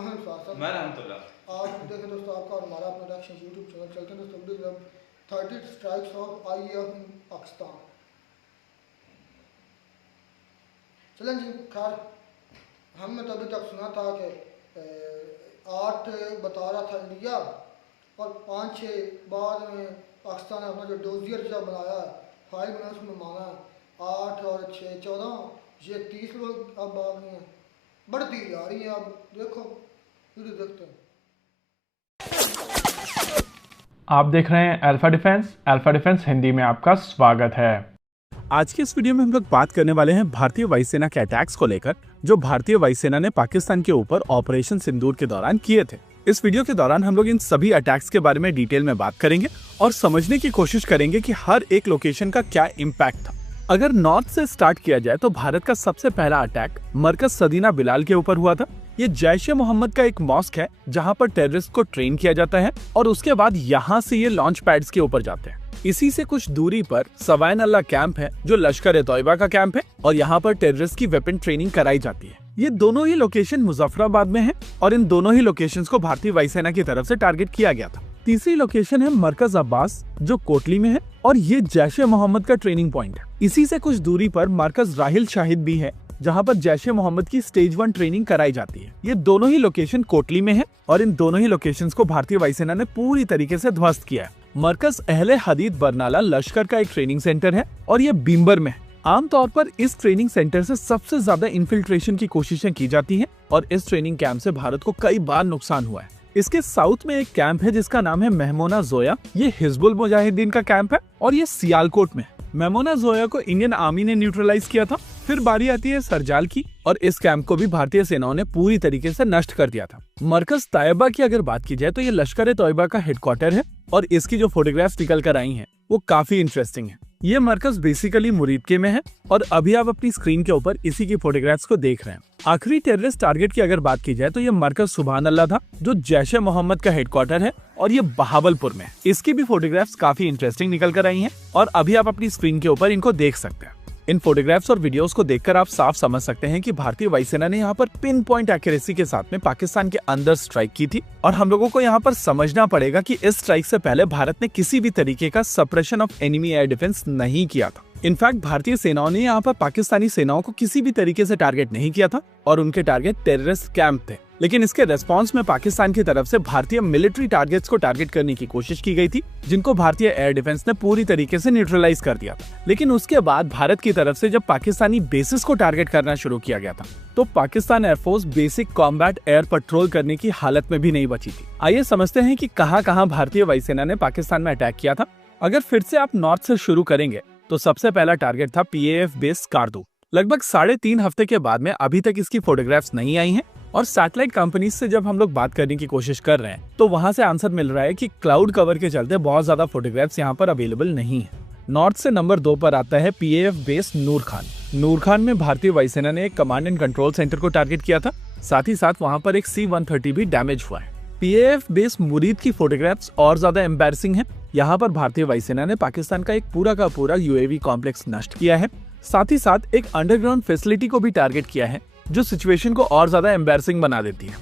मोहम्मद फासल। मैं रहमतुल्लाह। आज देखें दोस्तों, आपका और हमारा अपना रिएक्शन यूट्यूब चैनल चलते हैं दोस्तों। वीडियो 30 स्ट्राइक्स ऑफ IAF इन पाकिस्तान। चलें जी, खैर हमने तो अभी तक सुना था कि 8 बता रहा था इंडिया और 5-6 बाद में पाकिस्तान ने अपना जो डोजियर जब बनाया फाइल बनाया उसमें मांगा 8 और 6 14, ये 30 लोग अब आ गए हैं, बढ़ती जा रही है। अब देखो वीडियो देखते हैं। आप देख रहे हैं alpha defence. Alpha defence Hindi में आपका स्वागत है। आज के इस वीडियो में हम लोग बात करने वाले हैं भारतीय वायुसेना के अटैक्स को लेकर, जो भारतीय वायुसेना ने पाकिस्तान के ऊपर ऑपरेशन सिंदूर के दौरान किए थे। इस वीडियो के दौरान हम लोग इन सभी अटैक्स के बारे में डिटेल में बात करेंगे और समझने की कोशिश करेंगे कि हर एक लोकेशन का क्या इम्पैक्ट था। अगर नॉर्थ से स्टार्ट किया जाए तो भारत का सबसे पहला अटैक मरकज सदीना बिलाल के ऊपर हुआ था। ये जैश-ए-मोहम्मद का एक मॉस्क है जहां पर टेररिस्ट को ट्रेन किया जाता है और उसके बाद यहां से ये लॉन्च पैड्स के ऊपर जाते हैं। इसी से कुछ दूरी पर सवाइन अल्लाह कैंप है जो लश्कर-ए-तौयबा का कैंप है और यहाँ पर टेररिस्ट की वेपन ट्रेनिंग कराई जाती है। ये दोनों ही लोकेशन मुजफ्फराबाद में है और इन दोनों ही लोकेशंस को भारतीय वायुसेना की तरफ से टारगेट किया गया था। तीसरी लोकेशन है मरकज अब्बास जो कोटली में है और ये जैश-ए-मोहम्मद का ट्रेनिंग पॉइंट है। इसी से कुछ दूरी पर मरकज राहिल शाहिद भी है जहाँ पर जैश-ए-मोहम्मद की स्टेज 1 ट्रेनिंग कराई जाती है। ये दोनों ही लोकेशन कोटली में है और इन दोनों ही लोकेशंस को भारतीय वायुसेना ने पूरी तरीके से ध्वस्त किया है। मरकज अहले हदीद बरनाला लश्कर का एक ट्रेनिंग सेंटर है और ये बीम्बर में है। आमतौर पर इस ट्रेनिंग सेंटर से सबसे ज्यादा इन्फिल्ट्रेशन की कोशिशें की जाती हैं और इस ट्रेनिंग कैंप से भारत को कई बार नुकसान हुआ है। इसके साउथ में एक कैंप है जिसका नाम है मेहमोना जोया। ये हिजबुल मुजाहिदीन का कैंप है और ये सियालकोट में है। मेहमोना जोया को इंडियन आर्मी ने न्यूट्रलाइज किया था। फिर बारी आती है सरजाल की और इस कैंप को भी भारतीय सेनाओं ने पूरी तरीके से नष्ट कर दिया था। मरकज तायबा की अगर बात की जाए तो ये लश्कर-ए-तौयबा का हेडक्वार्टर है और इसकी जो फोटोग्राफ्स निकल कर आई हैं वो काफी इंटरेस्टिंग है। ये मरकज बेसिकली मुरीदके में है और अभी आप अपनी स्क्रीन के ऊपर इसी की फोटोग्राफ्स को देख रहे हैं। आखिरी टेररिस्ट टारगेट की अगर बात की जाए तो ये मरकज सुभान अल्लाह था जो जैश-ए-मोहम्मद का हेडक्वार्टर है और ये बहावलपुर में है। इसकी भी फोटोग्राफ्स काफी इंटरेस्टिंग निकल कर आई हैं और अभी आप अपनी स्क्रीन के ऊपर इनको देख सकते हैं। इन फोटोग्राफ्स और वीडियोस को देखकर आप साफ समझ सकते हैं कि भारतीय वायुसेना ने यहाँ पर पिन पॉइंट एक्यूरेसी के साथ में पाकिस्तान के अंदर स्ट्राइक की थी और हम लोगों को यहाँ पर समझना पड़ेगा कि इस स्ट्राइक से पहले भारत ने किसी भी तरीके का suppression of enemy air defence नहीं किया था। इनफैक्ट भारतीय सेनाओं ने यहाँ पर पाकिस्तानी सेनाओं को किसी भी तरीके से टारगेट नहीं किया था और उनके टारगेट टेररिस्ट कैंप थे। लेकिन इसके रेस्पॉन्स में पाकिस्तान की तरफ से भारतीय मिलिट्री टारगेट्स को टारगेट करने की कोशिश की गई थी जिनको भारतीय एयर डिफेंस ने पूरी तरीके से न्यूट्रलाइज कर दिया था। लेकिन उसके बाद भारत की तरफ से जब पाकिस्तानी बेसिस को टारगेट करना शुरू किया गया था तो Pakistan air force basic combat air petrol करने की हालत में भी नहीं बची थी। आइए समझते हैं कि कहां भारतीय वायुसेना ने पाकिस्तान में अटैक किया था। अगर फिर से आप नॉर्थ से शुरू करेंगे तो सबसे पहला टारगेट था PAF बेस कारदू। लगभग 3.5 हफ्ते के बाद में अभी तक इसकी फोटोग्राफ्स नहीं आई हैं और सैटेलाइट कंपनीज से जब हम लोग बात करने की कोशिश कर रहे हैं तो वहां से आंसर मिल रहा है कि क्लाउड कवर के चलते बहुत ज्यादा फोटोग्राफ्स यहाँ पर अवेलेबल नहीं है। नॉर्थ से नंबर 2 पर आता है PAF बेस नूर खान। नूर खान में भारतीय वायुसेना ने एक कमांड एंड कंट्रोल सेंटर को टारगेट किया था। साथ ही साथ वहाँ पर एक C-130 भी डैमेज हुआ है। PAF बेस मुरीद की फोटोग्राफ्स और ज्यादा एम्बैरसिंग है। यहाँ पर भारतीय वायुसेना ने पाकिस्तान का एक पूरा का पूरा UAV कॉम्प्लेक्स नष्ट किया है। साथ ही साथ एक अंडरग्राउंड फैसिलिटी को भी टारगेट किया है जो सिचुएशन को और ज्यादा एम्बैरसिंग बना देती है।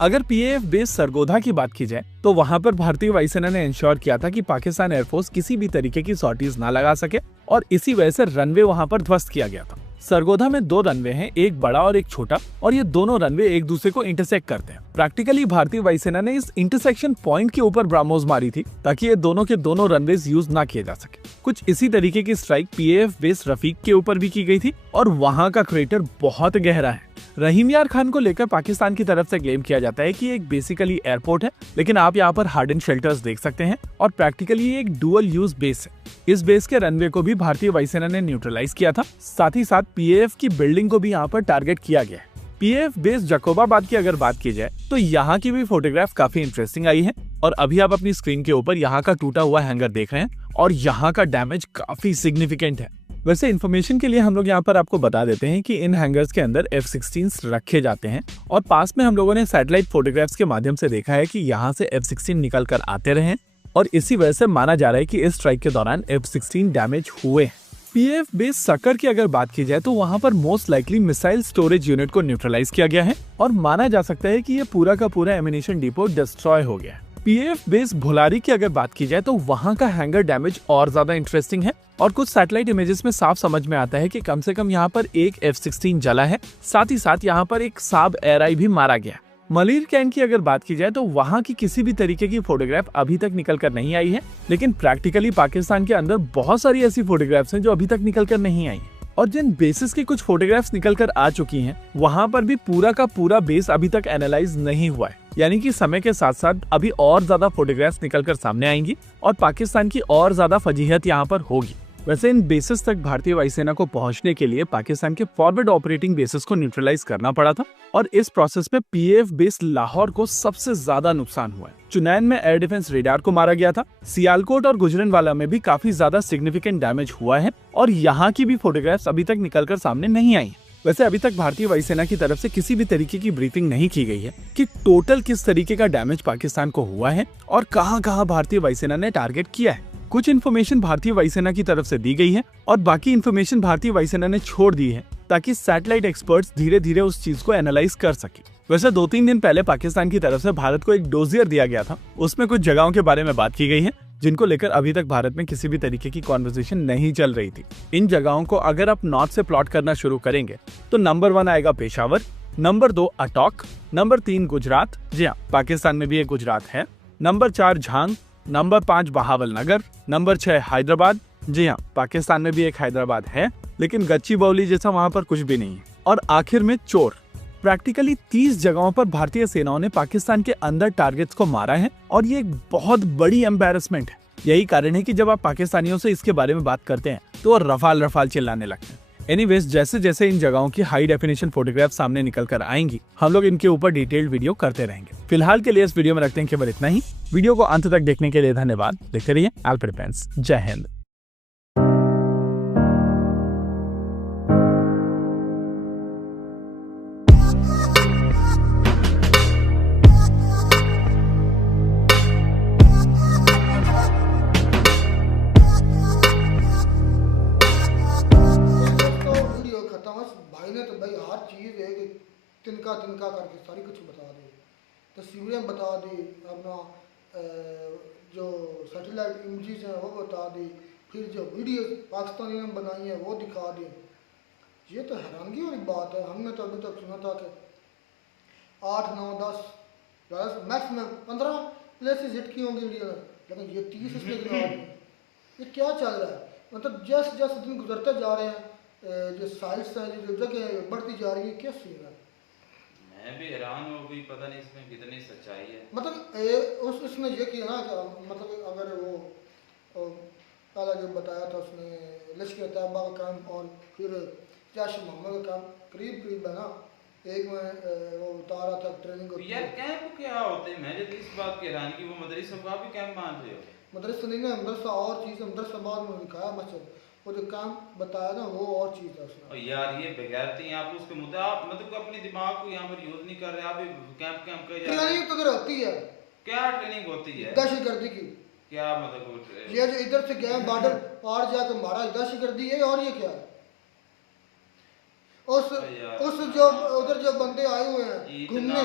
अगर PAF बेस सरगोधा की बात की जाए तो वहां पर भारतीय वायुसेना ने इंश्योर किया था कि पाकिस्तान एयरफोर्स किसी भी तरीके की सॉर्टीज ना लगा सके और इसी वजह से रनवे वहां पर ध्वस्त किया गया था। सरगोधा में 2 रनवे हैं, एक बड़ा और एक छोटा, और ये दोनों रनवे एक दूसरे को इंटरसेक्ट करते हैं। प्रैक्टिकली भारतीय वायुसेना ने इस इंटरसेक्शन पॉइंट के ऊपर ब्राह्मोस मारी थी ताकि ये दोनों के दोनों रनवेज यूज ना किए जा सके। कुछ इसी तरीके की स्ट्राइक PAF बेस रफीक के ऊपर भी की गई थी और वहां का क्रेटर बहुत गहरा है। रहीम यार खान को लेकर पाकिस्तान की तरफ से क्लेम किया जाता है कि एक बेसिकली एयरपोर्ट है, लेकिन आप यहाँ पर हार्डन शेल्टर्स देख सकते हैं और प्रैक्टिकली एक डुअल यूज बेस है। इस बेस के रनवे को भी भारतीय वायुसेना ने न्यूट्रलाइज किया था। साथ ही साथ PAF की बिल्डिंग को भी यहाँ पर टारगेट किया गया है। PAF बेस जकोबाबाद की अगर बात की जाए तो यहाँ की भी फोटोग्राफ काफी इंटरेस्टिंग आई है और अभी आप अपनी स्क्रीन के ऊपर यहाँ का टूटा हुआ हैंगर देख रहे हैं और यहाँ का डैमेज काफी सिग्निफिकेंट है। वैसे इन्फॉर्मेशन के लिए हम लोग यहाँ पर आपको बता देते हैं कि इन हैंगर्स के अंदर F-16 रखे जाते हैं और पास में हम लोगों ने सैटेलाइट फोटोग्राफ्स के माध्यम से देखा है कि यहाँ से F-16 निकल कर आते रहे और इसी वजह से माना जा रहा है कि इस स्ट्राइक के दौरान F-16 डैमेज हुए। पीएफ बेस सकर की अगर बात की जाए तो वहां पर most likely missile storage unit को न्यूट्रलाइज किया गया है और माना जा सकता है कि ये पूरा का पूरा एमिनेशन डिपो डिस्ट्रॉय हो गया है। पीएफ बेस भुलारी की अगर बात की जाए तो वहां का हैंगर डैमेज और ज्यादा इंटरेस्टिंग है और कुछ सैटेलाइट इमेजेस में साफ समझ में आता है कि कम से कम यहाँ पर एक F-16 जला है, साथ ही साथ यहाँ पर एक साब एयरआई भी मारा गया। मलिर कैंट की अगर बात की जाए तो वहां की किसी भी तरीके की फोटोग्राफ अभी तक निकल कर नहीं आई है, लेकिन प्रैक्टिकली पाकिस्तान के अंदर बहुत सारी ऐसी फोटोग्राफ्स हैं जो अभी तक निकल कर नहीं आई। और जिन बेसिस की कुछ फोटोग्राफ्स निकल कर आ चुकी हैं, वहां पर भी पूरा का पूरा बेस अभी तक एनालाइज नहीं हुआ है, यानी कि समय के साथ साथ अभी और ज्यादा फोटोग्राफ्स निकल कर सामने आएंगी और पाकिस्तान की और ज्यादा फजीहत यहाँ पर होगी। वैसे इन बेसिस तक भारतीय वायुसेना को पहुंचने के लिए पाकिस्तान के फॉरवर्ड ऑपरेटिंग बेसिस को न्यूट्रलाइज करना पड़ा था और इस प्रोसेस में पीएफ बेस लाहौर को सबसे ज्यादा नुकसान हुआ है। चुनैन में एयर डिफेंस रेडार को मारा गया था। सियालकोट और गुजरनवाला में भी काफी ज्यादा सिग्निफिकेंट डैमेज हुआ है और यहाँ की भी फोटोग्राफ्स अभी तक निकल कर सामने नहीं आई। वैसे अभी तक भारतीय वायुसेना की तरफ से किसी भी तरीके की ब्रीफिंग नहीं की गई है कि टोटल किस तरीके का डैमेज पाकिस्तान को हुआ है और कहां भारतीय वायुसेना ने टारगेट किया है। कुछ इन्फॉर्मेशन भारतीय वायुसेना की तरफ से दी गई है और बाकी इन्फॉर्मेशन भारतीय वायुसेना ने छोड़ दी है ताकि सैटेलाइट एक्सपर्ट्स धीरे धीरे उस चीज को एनालाइज कर सके। वैसे 2-3 दिन पहले पाकिस्तान की तरफ से भारत को एक डोजियर दिया गया था, उसमें कुछ जगहों के बारे में बात की गई है जिनको लेकर अभी तक भारत में किसी भी तरीके की कॉन्वर्सेशन नहीं चल रही थी। इन जगहों को अगर आप नॉर्थ से प्लॉट करना शुरू करेंगे तो नंबर 1 आएगा पेशावर, नंबर 2 अटॉक, नंबर 3 गुजरात, जी हाँ पाकिस्तान में भी एक गुजरात है, number 4 Jhang, number 5 Bahawalnagar, number 6 Hyderabad, जी हाँ पाकिस्तान में भी एक हैदराबाद है लेकिन गच्चीबौली जैसा वहां पर कुछ भी नहीं है, और आखिर में चोर। प्रैक्टिकली 30 जगहों पर भारतीय सेनाओं ने पाकिस्तान के अंदर टारगेट्स को मारा है और ये एक बहुत बड़ी एम्बैरेसमेंट है। यही कारण है कि जब आप पाकिस्तानियों से इसके बारे में बात करते हैं तो वो रफाल चिल्लाने लगते हैं। एनीवेज, जैसे जैसे इन जगहों की हाई डेफिनेशन फोटोग्राफ सामने निकल कर आएंगी हम लोग इनके ऊपर डिटेल्ड वीडियो करते रहेंगे। फिलहाल के लिए इस वीडियो में रखते हैं केवल इतना ही। वीडियो को अंत तक देखने के लिए धन्यवाद। देखते रहिए अल्फा डिफेंस। जय हिंद। तिनका तिनका करके सारी कुछ बता दे, तस्वीरें बता दे, अपना जो सैटेलाइट इमेजेस हैं वो बता दे, फिर जो वीडियो पाकिस्तानी ने बनाई है वो दिखा दे। ये तो हैरानगी वाली बात है। हमने तो अभी तक सुना था कि 8, 9, 10 मैक्सिमम 15 प्लेसेस हिट की होंगी वीडियो में, लेकिन ये 30 इसमें गिना रही है। ये क्या चल रहा है? मतलब जैसे जैसे दिन गुजरते जा रहे हैं जो साइट्स हैं जो जगह बढ़ती जा रही है, क्या सीन है? मैं भी हैरान हूँ, भी पता नहीं इसमें कितनी सच्चाई है। मतलब उसने ये किया ना कि मतलब अगर वो पहला जो बताया था उसने लश्कर तैयबा का काम और फिर जैश मोहम्मद का काम करीब है ना, एक में वो बता रहा था ट्रेनिंग को। यार कैंप क्या होते हैं? मैं जब इस बात की हैरान की वो मदरसा का भी कैंप मान रहे हो? मदरसा नहीं है, मदरसा और चीज़ है। मदरसा बाद में दिखाया मस्जिद, वो जो काम बताया ना वो और चीज़ है उसमें। और यार ये बगैरती हैं, आप उसके मुद्दा आप मतलब अपने दिमाग को यहाँ पर यूज नहीं कर रहे। आप कैंप कैंप कर जा रहे ट्रेनिंग तो इधर होती है। क्या ट्रेनिंग होती है? दहशतगर्दी की। क्या मतलब ये जो इधर से गए बॉर्डर पार जाकर मारा, दहशतगर्दी है। और ये क्या है? उस जो उधर जो बंदे आए हुए हैं घूमने,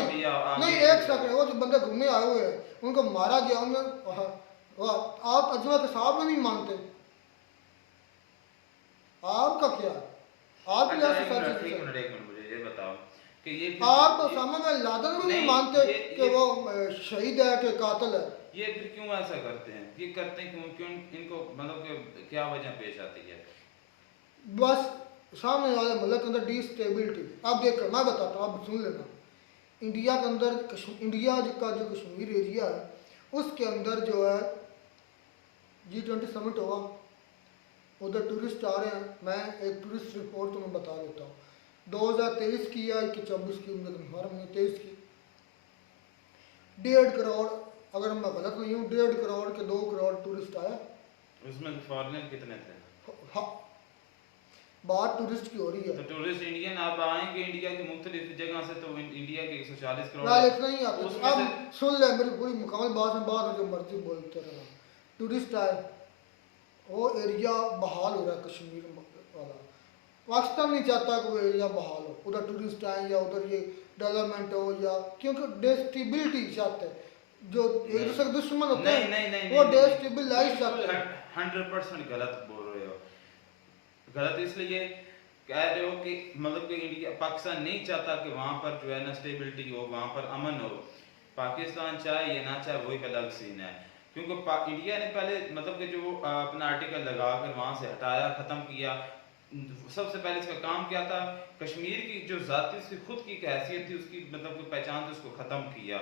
नहीं एक सेकंड, वो जो बंदे घूमने आए हुए हैं उनको मारा गया। आप अजवा के साहब नहीं मानते? आपका क्या? आप अच्छा, एक मिनट मुझे ये बताओ कि ये आप उसामा बिन लादेन भी नहीं मानते कि वो शहीद है कि कातिल है? ये फिर क्यों ऐसा करते हैं? ये करते हैं क्यों इनको मतलब क्या वजह पेश आती है? बस सामने वाले मुल्क के अंदर डिस्टेबिलिटी। आप देखो, मैं बताता हूँ, आप सुन लेना। इंडिया के अंदर इंडिया का जो कश्मीर एरिया है उसके अंदर जो है G20 समिट होगा, उधर टूरिस्ट आ रहे हैं। मैं एक टूरिस्ट रिपोर्ट तुम्हें बता देता हूँ, 2023 की या 24 की, मुझे कंफर्म नहीं, 23 की 1.5 करोड़, अगर मैं गलत नहीं हूँ 1.5 करोड़ के 2 करोड़ टूरिस्ट आया। उसमें फॉरेनर कितने थे? हाँ, बात टूरिस्ट की हो रही है। तो टूरिस्ट इंडियन आप आएंगे इंडिया की मुख्तलिफ जगह से, तो इंडिया के 140 करोड़ ना लिखना ही आता। अब सुन ले मेरी पूरी मुकम्मल बात में, बात जो मर्जी बोलते रहना। टूरिस्ट आए वो एरिया बहाल हो रहा है कश्मीर वाला। पाकिस्तान नहीं चाहता कि वो एरिया बहाल हो, उधर टूरिस्ट आए या उधर ये डेवलपमेंट हो, या क्योंकि डेस्टिबिलिटी चाहते हैं। जो एक दूसरे के दुश्मन होते नहीं नहीं हैं नहीं वो डेस्टिबिलाइज चाहते हैं। 100% गलत बोल रहे हो। गलत इसलिए कह रहे हो कि मतलब कि इंडिया पाकिस्तान नहीं चाहता कि वहाँ पर जो है ना स्टेबिलिटी हो, वहाँ पर अमन हो। पाकिस्तान चाहे या ना चाहे वही अलग सीन है, क्योंकि इंडिया ने पहले मतलब कि जो अपना आर्टिकल लगा कर वहाँ से हटाया, ख़त्म किया। सबसे पहले इसका काम क्या था, कश्मीर की जो जाती उसकी खुद की हैसियत थी, उसकी मतलब कोई पहचान थी, उसको ख़त्म किया।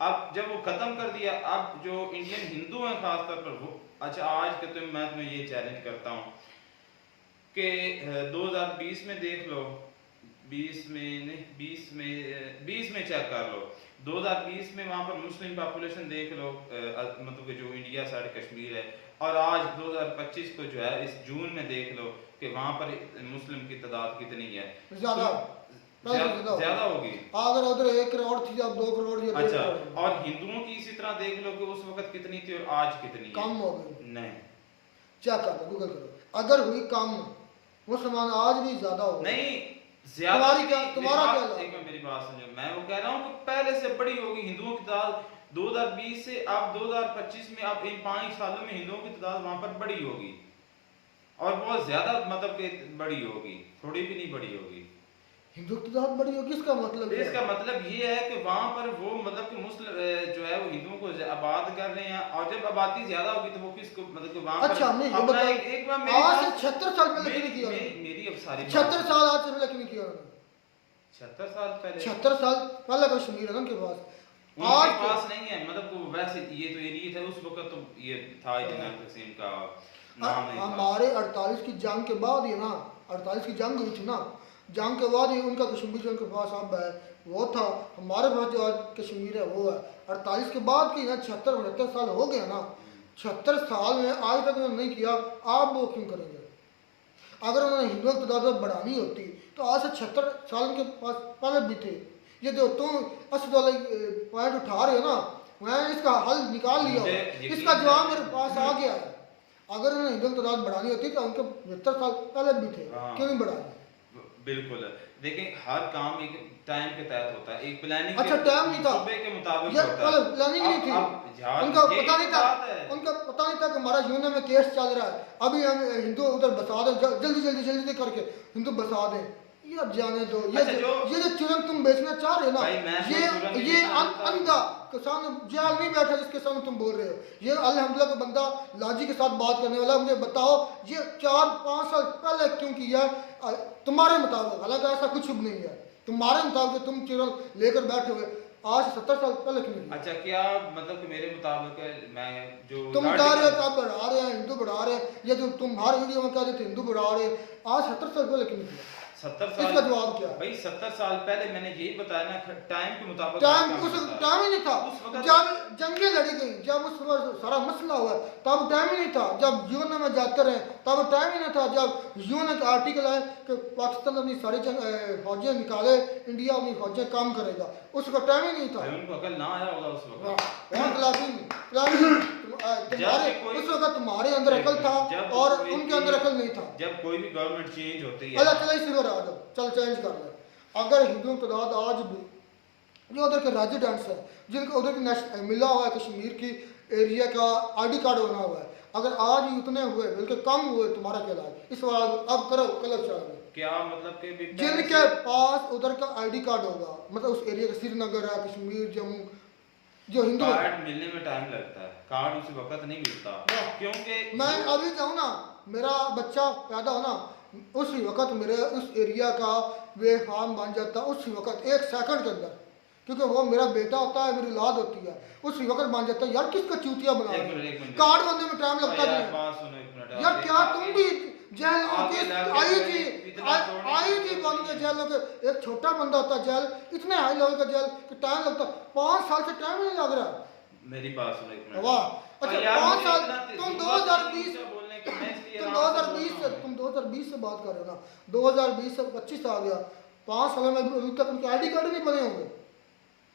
अब जब वो ख़त्म कर दिया, अब जो इंडियन हिंदू हैं खास तौर पर वो, अच्छा आज के तो मैं तुम्हें ये चैलेंज करता हूँ कि 2020 में देख लो, 20 में नहीं 20 में चेक कर लो, 2020 में वहाँ पर मुस्लिम पॉपुलेशन देख लो, मतलब कि जो इंडिया साइड कश्मीर है, और आज 2025 को जो है इस जून में देख लो कि वहाँ पर मुस्लिम की तादाद कितनी है। ज्यादा ज्यादा होगी। अगर उधर 1 करोड़ थी अब 2 करोड़ या 3 अच्छा, करोड़। और हिंदुओं की इसी तरह देख लो कि उस वक्त कितनी थी और आज कितनी है। कम हो गई। नहीं, चेक कर लो, गूगल करो, अगर हुई कम, मुसलमान आज भी ज्यादा हो। नहीं ज्यादा तुम्हारा क्या एक मिनट मेरी बात समझो, मैं वो कह रहा हूँ कि पहले से बड़ी होगी हिंदुओं की तादाद। 2020 से अब 2025 में अब इन 5 सालों में हिंदुओं की तादाद वहां पर बड़ी होगी, और बहुत ज्यादा मतलब कि बड़ी होगी, थोड़ी भी नहीं बड़ी होगी। हिंदू की तादाद बड़ी होगी, इसका मतलब इसका मतलब ये है कि वहां पर वो मतलब कि मुस्लिम जो है वो हिंदुओं को आबाद कर रहे हैं, और जब आबादी ज्यादा होगी तो वो किसको मतलब कि वहां अच्छा पर नहीं अपना बताओ, एक बार मेरी आज से बात 76 साल पहले क्यों नहीं किया? मेरी अब सारी 76 साल आज से पहले क्यों नहीं किया उन्होंने? 76 साल पहले 76 साल पहले कश्मीर है ना उनके पास, उनके आज पास नहीं है, मतलब वो वैसे ये तो एरिया था उस वक्त, तो ये था जनरल तकसीम का नाम नहीं था। हमारे 48 की जंग के बाद ही ना, 48 की जंग हुई थी ना, जंग के बाद ही उनका कश्मीर जो उनके पास अब है वो था। हमारे पास जो आज कश्मीर है वो है 48 के बाद की ना, 76-79 साल हो गए ना। 76 साल में आज तक उन्होंने नहीं किया, आप वो क्यों करेंगे? अगर उन्होंने हिंदुओं की तादाद बढ़ानी होती तो आज से 76 साल उनके पास पहले भी थे। ये जो तुम 80 वाला पॉइंट उठा रहे हो ना, मैं इसका हल निकाल लिया, इसका जवाब मेरे पास आ गया है। अगर उन्होंने हिंदुओं की तादाद बढ़ानी होती तो उनके 75 साल पहले भी थे, क्यों नहीं बढ़ाए? बिल्कुल, देखिए हर काम एक टाइम के तहत होता है, एक प्लानिंग अच्छा टाइम नहीं था, सूबे के मुताबिक ये होता है। प्लानिंग नहीं थी, उनका पता नहीं था, उनका पता नहीं था कि हमारा यूनियन में केस चल रहा है, अभी हम हिंदू उधर बसा दें, जल्दी जल्दी जल्दी करके हिंदू बसा दें। ये अब जाने दो, ये जो चुरन तुम बेचना चाह रहे हो ना, ये अंधा किसान जेल नहीं बैठा जिसके सामने तुम बोल रहे हो। ये अल्हम्दुलिल्लाह का बंदा लाजी के साथ बात करने वाला, मुझे बताओ ये 4-5 साल पहले क्यों किया तुम्हारे मुताबिक? हालांकि ऐसा कुछ भी नहीं है, तुम्हारे मुताबिक तुम चुरन लेकर बैठे हुए आज 70 साल पहले क्यों नहीं? अच्छा क्या मतलब कि मेरे मुताबिक मैं जो तुम कह रहे हो कि आप बढ़ा रहे हैं, हिंदू बढ़ा रहे हैं, ये जो तुम हर वीडियो में कह रहे थे हिंदू बढ़ा रहे हैं, आज 70 साल पहले क्यों नहीं किया? 70 साल इसका जवाब क्या है? भाई 70 साल पहले मैंने यही बताया ना, टाइम के मुताबिक टाइम उस टाइम ही नहीं था, उस वक्त जब जंगें लड़ी गई, जब उस सारा मसला हुआ तब टाइम ही नहीं था, जब यूएन में जाते रहे तब टाइम ही नहीं था, जब यूएन का आर्टिकल है कि पाकिस्तान अपनी सारी फौजें निकाले, इंडिया अपनी फौजें काम करेगा, उसका टाइम ही नहीं था। उनको अकल ना आया होगा उस वक्त। उस वक्त तुम्हारे अंदर अकल था और उनके अंदर अकल नहीं था। जब कोई भी गवर्नमेंट चेंज होती है, अल्लाह चला इसी पर आ जाओ, चल चेंज कर ले। अगर हिंदुओं की तादाद आज भी जो उधर के रेजिडेंट्स हैं, जिनको उधर की मिला हुआ है कश्मीर की एरिया का आईडी कार्ड बना हुआ है, अगर आज ही उतने हुए बल्कि कम हुए, तुम्हारा क्या लाभ? इस बार अब करो कलर चाहिए क्या मतलब कि जिनके पास उधर का आईडी कार्ड होगा, मतलब उस एरिया का, श्रीनगर है, कश्मीर, जम्मू, जो हिंदू कार्ड मिलने में टाइम लगता है, कार्ड उसी वक्त नहीं मिलता, क्योंकि मैं अभी जाऊँ ना, मेरा बच्चा पैदा हो ना, उसी वक्त मेरे उस एरिया का वे फार्म बन जाता है, उसी वक्त 1 सेकंड के अंदर, क्योंकि वो मेरा बेटा होता है, मेरी औलाद होती है, उसी वक्त बन जाता है। यार किसका चूतिया बना रहे हो? कार्ड बनने में टाइम लगता है यार, क्या तुम भी जेल आई थी बन के जेल के, एक छोटा बंदा होता है जेल, इतने हाई लेवल का जेल कि टाइम लगता, 5 साल से टाइम नहीं लग रहा। मेरी बात सुनो एक मिनट। वाह, अच्छा 5 साल, तुम 2020 तुम 2020 से बात कर रहे हो ना, 2020 से 25 आ गया, 5 साल में अभी तक उनके आईडी कार्ड नहीं बने होंगे,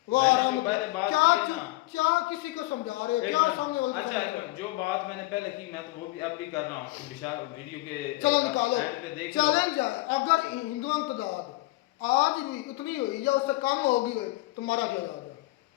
वाह मैंने आराम जो पहले बात क्या की है ना, क्या किसी को समझा रहे हो, एक क्या मिनट, सामने वाले को अच्छा समझा एक रहे हो? मिनट, जो बात मैंने पहले की मैं तो वो भी अब भी कर रहा हूँ, विशाल वीडियो के चलो निकालो, एंड पे देख लो। चैलेंज है, अगर हिंदुओं की तादाद आज भी उतनी हुई या उससे कम होगी हुई, तुम्हारा क्या इरादा है?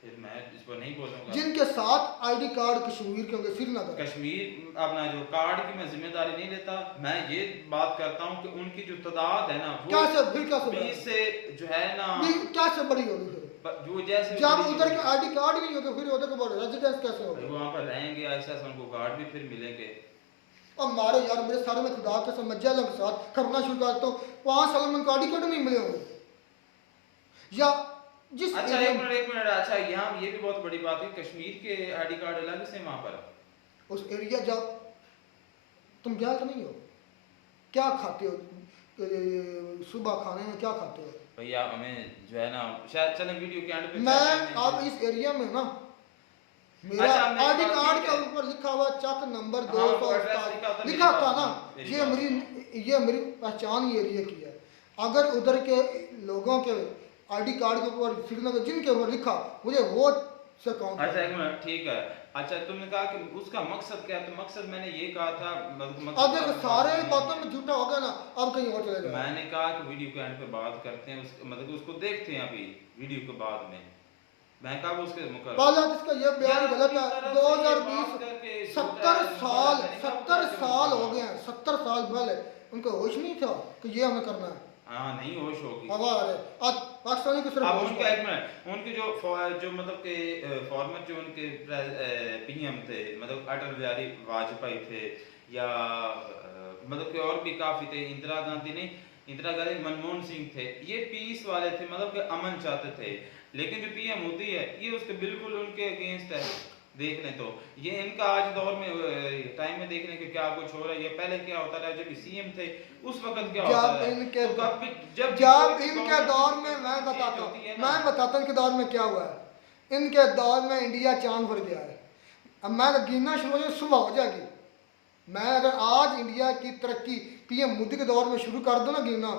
फिर मैं इस पर नहीं बोलूंगा। जिनके साथ आईडी कार्ड कश्मीर के होंगे, श्रीनगर कश्मीर अपना जो कार्ड की मैं जिम्मेदारी नहीं लेता, मैं ये बात करता हूँ कि उनकी जो तादाद है ना वो कैसे फिर कैसे 20 से जो है ना, कैसे बड़ी होगी फिर? जो जैसे जब उधर के आईडी कार्ड नहीं होगा फिर उधर के रेजिडेंस कैसे होगा? वहाँ पर रहेंगे ऐसा उनको कार्ड भी फिर मिलेंगे। और मारो यार, मेरे सारे में खुदा के समझ जाए के साथ करना शुरू कर तो 5 साल में उनको आईडी कार्ड नहीं मिले होंगे या जिस अच्छा एक मिनट, अच्छा यहाँ ये भी बहुत बड़ी बात है, कश्मीर के आईडी कार्ड अलग से वहाँ पर उस एरिया जब तुम गया तो नहीं हो, क्या खाते हो सुबह खाने में, क्या खाते हो? भैया हमें जो है ना, शायद चलें वीडियो के एंड पे मैं आप इस एरिया में ना, मेरा अच्छा, मेरे आईडी पास कार्ड ठीक के है। ऊपर लिखा हुआ चक नंबर हाँ, 200 वो एड्रेस लिखा था, लिखा मेरे था पास, ना, मेरे ये मेरी पहचान ये एरिया की है। अगर उधर के लोगों के आईडी कार्ड के ऊपर श्रीनगर जिनके ऊपर लिखा, मुझे वो से काउंट। अच्छा एक मिनट, ठीक है। अच्छा तुमने कहा कि उसका मकसद क्या है, तो मकसद मैंने ये कहा था, अब देखो सारे बातों में झूठा हो गया ना, अब कहीं और चले जाओ। मैंने कहा कि वीडियो के एंड पे बात करते हैं, मतलब उसको देखते हैं अभी वीडियो के बाद में, मैं कहा वो उसके मुकर पहला इसका ये बयान गलत है। 2020 70 साल हो गए हैं, 70 साल पहले उनको होश नहीं था कि ये हमें करना है। हाँ नहीं होश होगी। अब आ रहे आज पाकिस्तानी को सिर्फ अब होश उनका है। एक मिनट, उनके जो मतलब के फॉर्मर जो उनके पीएम थे, मतलब अटल बिहारी वाजपेयी थे, या मतलब के और भी काफी थे, इंदिरा गांधी नहीं, इंदिरा गांधी मनमोहन सिंह थे, ये पीस वाले थे, मतलब कि अमन चाहते थे। लेकिन जो पीएम मोदी है ये उसके बिल्कुल उनके अगेंस्ट है। देख लें तो ये इनका आज दौर में टाइम में देख लें कि क्या कुछ हो रहा है। ये पहले क्या होता रहा, जब सीएम थे उस वक्त क्या होता जब है, इनके तो कभी जब इनके दौर में मैं बताता हूँ इनके दौर में क्या हुआ है। इनके दौर में इंडिया चांद पर गया है। अब मैं गिनना शुरू हो सुबह हो जाएगी। मैं अगर आज इंडिया की तरक्की पीएम मोदी के दौर में शुरू कर दूं ना गिनना,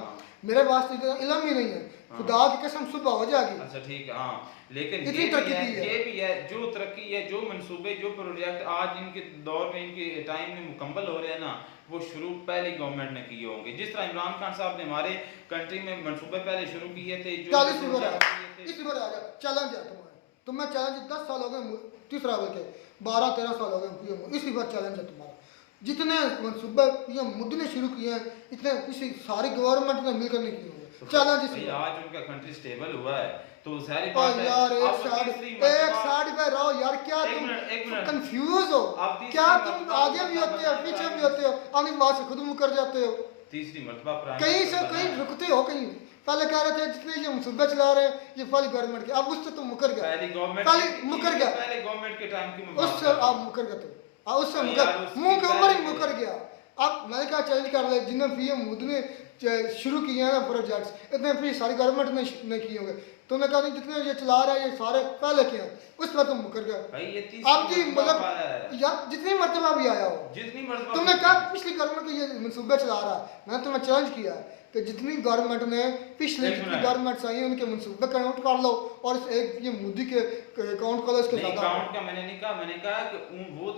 मेरे पास तो इतना इल्म ही नहीं है। खुदा की कसम सुबह हो जाएगी। अच्छा ठीक है, हाँ लेकिन इतनी तरक्की की है। ये भी है जो तरक्की है, जो मंसूबे, जो प्रोजेक्ट आज इनके दौर में, इनके टाइम में मुकम्मल हो रहे हैं ना, वो शुरू पहले गवर्नमेंट ने किए होंगे। जिस तरह इमरान खान साहब ने हमारे कंट्री में मंसूबे पहले शुरू किए थे, जो इसी बार आ जा चैलेंज है तुम्हें चैलेंज 10 साल हो गए, तीसरा बल्कि 12-13 साल हो गए, इसी बार चैलेंज है तुम्हारा। जितने मंसूबे पीएम मोदी ने शुरू किए हैं, इतने किसी सारी गवर्नमेंट ने मिलकर नहीं किए होंगे। चैलेंज आज उनका कंट्री स्टेबल हुआ है तो सारी बात है यार। एक साइड पे रहो यार, क्या तुम कंफ्यूज हो? क्या तुम आगे भी होते हो पीछे भी होते हो, अपनी बात से खुद मुकर जाते हो। तीसरी मर्तबा कहीं से कहीं रुकते हो। कहीं पहले कह रहे थे जितने ये मुसूबे चला रहे हैं ये पहली गवर्नमेंट के, अब उससे तुम मुकर गए। पहले गवर्नमेंट के टाइम की उससे आप मुकर गए, तो उससे मुकर मुंह के ऊपर ही मुकर गया। अब मैंने कहा चैलेंज कर रहे जिन्हें पीएम मोदी ने शुरू किए हैं ना प्रोजेक्ट्स, इतने फिर सारी गवर्नमेंट ने किए होंगे। तुमने कहा जितने ये चला रहा है ये सारे पहले के हैं, उस पर तुम मुकर गए। अब की मतलब यार जितनी मरतबा भी आया हो, जितनी मरतबा तुमने कहा पिछली गवर्नमेंट के ये मंसूबे चला रहा है, मैंने तुम्हें चैलेंज किया है कि जितनी गवर्नमेंट ने पिछली जितनी गवर्नमेंट्स आई हैं उनके मंसूबे काउंट कर लो और एक ये मोदी के काउंट करो। इसके नहीं काउंट का मैंने नहीं कहा, मैंने कहा कि वो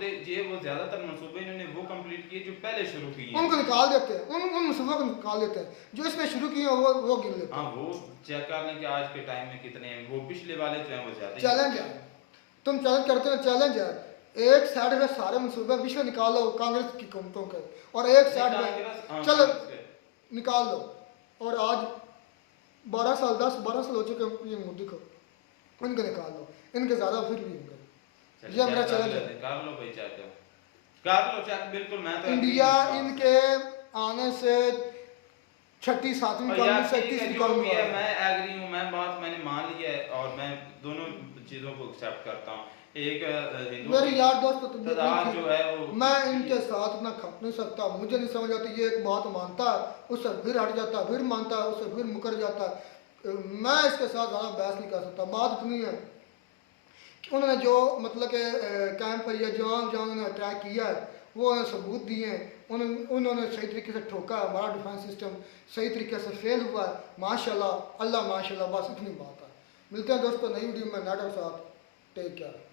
ज्यादातर मंसूबे इन्होंने वो कंप्लीट किए जो पहले शुरू किए, उनको निकाल देते हैं, उन मंसूबों को निकाल देते हैं जो इसने शुरू किए वो गिन लेते हैं। हाँ वो चेक कर लें कि आज के टाइम में कितने हैं, वो पिछले वाले जो हैं वो ज्यादा। चैलेंज है, तुम चैलेंज करते हो, चैलेंज है। एक साइड में सारे मंसूबे विश्व निकालो कांग्रेस की हुकूमतों के, और एक साइड में चलो निकाल लो। और आज 12 साल 10-12 साल हो चुके ये मोदी को, इनको निकाल लो, इनके ज्यादा फिर भी होंगे। ये मेरा चैलेंज है। कर लो भाई, कर लो चेक, बिल्कुल। मैं तो इंडिया इनके आने से 6वीं-7वीं कॉलोनी से 30वीं कॉलोनी है। मैं एग्री हूँ, मैंने मान लिया है और मैं दोनों चीजों को एक्सेप्ट करता हूँ। एक मेरे यार दोस्त जो है वो मैं इनके साथ इतना खप नहीं सकता, मुझे नहीं समझ आती। ये एक बात मानता है उससे फिर हट जाता है, फिर मानता है उससे फिर मुकर जाता है। मैं इसके साथ ज़्यादा बहस नहीं कर सकता। बात इतनी है कि उन्होंने जो मतलब के कैंप पर या जहाँ उन्होंने अटैक किया है वो उन्होंने सबूत दिए हैं, उन्होंने सही तरीके से ठोका है, हमारा डिफेंस सिस्टम सही तरीके से फेल हुआ है। माशाल्लाह, अल्लाह माशाल्लाह, बस इतनी बात है। मिलते हैं दोस्तों नई वीडियो में नाटक साथ। Take care.